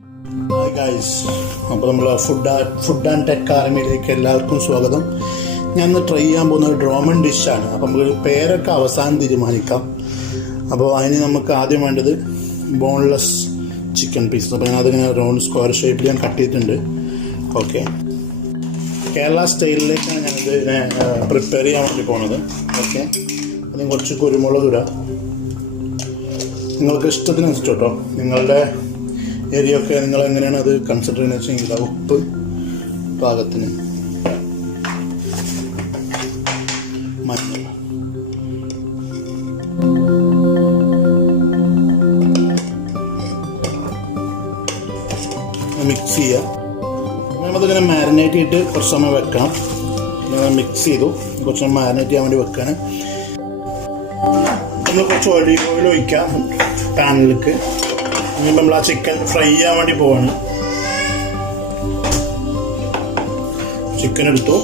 Hi guys, അപ്പോൾ നമ്മൾ food and tech ആർമിയിലേക്ക് എല്ലാവർക്കും സ്വാഗതം. ഞാൻ ഇന്ന് ട്രൈ ചെയ്യാൻ പോകുന്ന ഒരു റോമൻ ഡിഷാണ്. അപ്പോൾ നമുക്ക് പേരൊക്കെ അവസാനം തീരുമാനിക്കാം. അപ്പോൾ അതിന് നമുക്ക് ആദ്യം വേണ്ടത് ബോൺലെസ് ചിക്കൻ പീസസ്. അപ്പോൾ ഞാനതിങ്ങനെ റൗണ്ട് സ്ക്വയർ ഷേപ്പിൽ ഞാൻ കട്ട് ചെയ്തിട്ടുണ്ട്. ഓക്കെ, കേരള സ്റ്റൈലിലേക്കാണ് ഞാനിത് പ്രിപ്പയർ ചെയ്യാൻ വേണ്ടി പോകുന്നത്. ഓക്കെ, അതിന് കുറച്ച് കുരുമുളക് ഇടാം, നിങ്ങൾക്ക് ഇഷ്ടത്തിനനുസരിച്ച് കേട്ടോ. നിങ്ങളുടെ ഏരിയ ഒക്കെ നിങ്ങൾ എങ്ങനെയാണ് അത് കൺസിഡർ ചെയ്യുന്നത് വെച്ചെങ്കിൽ ഉപ്പ് പാകത്തിന്, മഞ്ഞൾ, മിക്സ് ചെയ്യുക. നമ്മളതിങ്ങനെ മാരിനേറ്റ് ചെയ്തിട്ട് കുറച്ച് സമയം വെക്കണം. ഇങ്ങനെ മിക്സ് ചെയ്തു, കുറച്ച് സമയം മാരിനേറ്റ് ചെയ്യാൻ വേണ്ടി വെക്കാൻ. നമ്മൾ കുറച്ച് ഒലിവ് ഓയിൽ ഒഴിക്കാം പാനിലേക്ക്. ഇനി നമ്മൾ ആ ചിക്കൻ ഫ്രൈ ചെയ്യാൻ വേണ്ടി പോവാണ്. ചിക്കൻ എടുത്തു,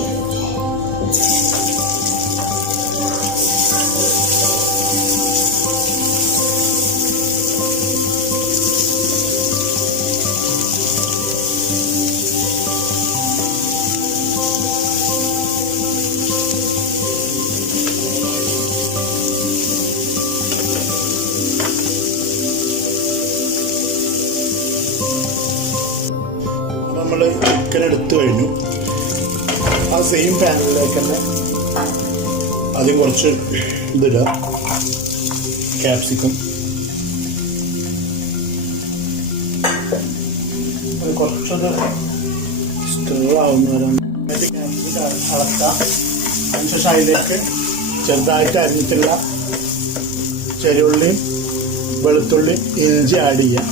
നമ്മൾ ചിക്കൻ എടുത്തു കഴിഞ്ഞു. ആ സെയിം പാനിലേക്ക് തന്നെ ആദ്യം കുറച്ച് ഇതിടുക, ക്യാപ്സിക്കം. അത് കുറച്ചത് സ്റ്റർ ആവുന്നവരാണ് ക്യാപ്സിക്കം അളക്കാം. അതിനുശേഷം അതിലേക്ക് ചെറുതായിട്ട് അരിഞ്ഞിട്ടുള്ള ചെറിയുള്ളിയും വെളുത്തുള്ളിയും ഇഞ്ചി ആഡ് ചെയ്യാം.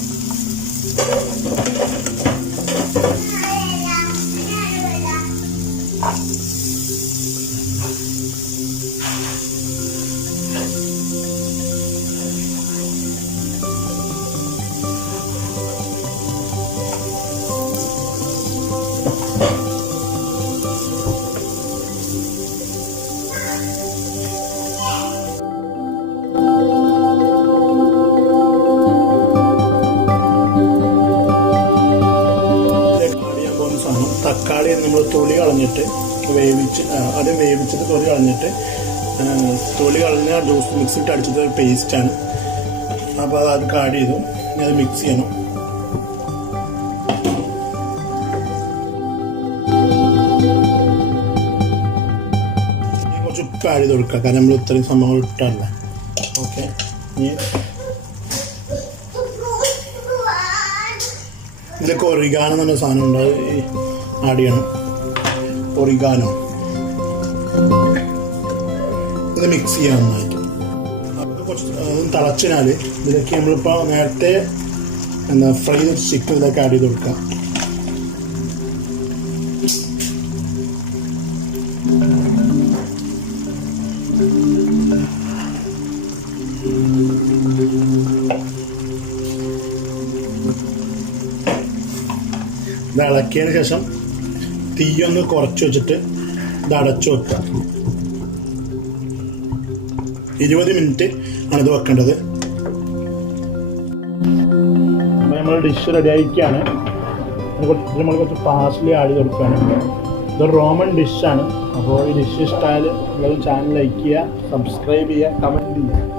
തക്കാളി നമ്മൾ തൊലി കളഞ്ഞിട്ട് ആദ്യം വേവിച്ചിട്ട് തൊലി കളഞ്ഞിട്ട് തൊലി കളഞ്ഞ ജ്യൂസ് മിക്സിട്ട് അടിച്ചത് ഒരു പേസ്റ്റാണ്. അപ്പോൾ അത് ആഡ് ചെയ്തു. അത് മിക്സ് ചെയ്യണം. കുറച്ച് ഉപ്പ് ആഡ് ചെയ്ത് കൊടുക്കുക, കാരണം നമ്മൾ ഇത്രയും സംഭവങ്ങൾ ഇട്ടല്ല. ഓക്കെ, ഇതിലൊക്കെ ഒറിഗാനോ എന്ന് പറഞ്ഞ സാധനം ഉണ്ട്, അത് ആഡ് ചെയ്യണം. ഒറിഗാനോ ഇത് മിക്സ് ചെയ്യാൻ നന്നായിട്ട്. അപ്പോൾ കുറച്ച് തിളച്ചാൽ ഇതിലേക്ക് നമ്മളിപ്പോൾ നേരത്തെ ഫ്രൈ ചെയ്ത ചിക്കൻ ഇതിലേക്ക് ആഡ് ചെയ്ത് കൊടുക്കാം. ഇത് ഇളക്കിയതിന് ശേഷം തീയൊന്ന് കുറച്ച് വെച്ചിട്ട് ഇത് അടച്ചു വെക്കുക. 20 മിനിറ്റ് ആണ് ഇത് വെക്കേണ്ടത്. അപ്പോൾ നമ്മൾ ഡിഷ് റെഡി ആയിരിക്കുകയാണ്. നമ്മൾ കുറച്ച് പാഴ്സ്ലി ആഡ് ചെയ്ത് കൊടുക്കുകയാണ്. ഇതൊരു റോമൻ ഡിഷാണ്. അപ്പോൾ ഈ ഡിഷ് ഇഷ്ടമായാൽ എല്ലാവരും ചാനൽ ലൈക്ക് ചെയ്യുക, സബ്സ്ക്രൈബ് ചെയ്യുക, കമൻറ്റ് ചെയ്യുക.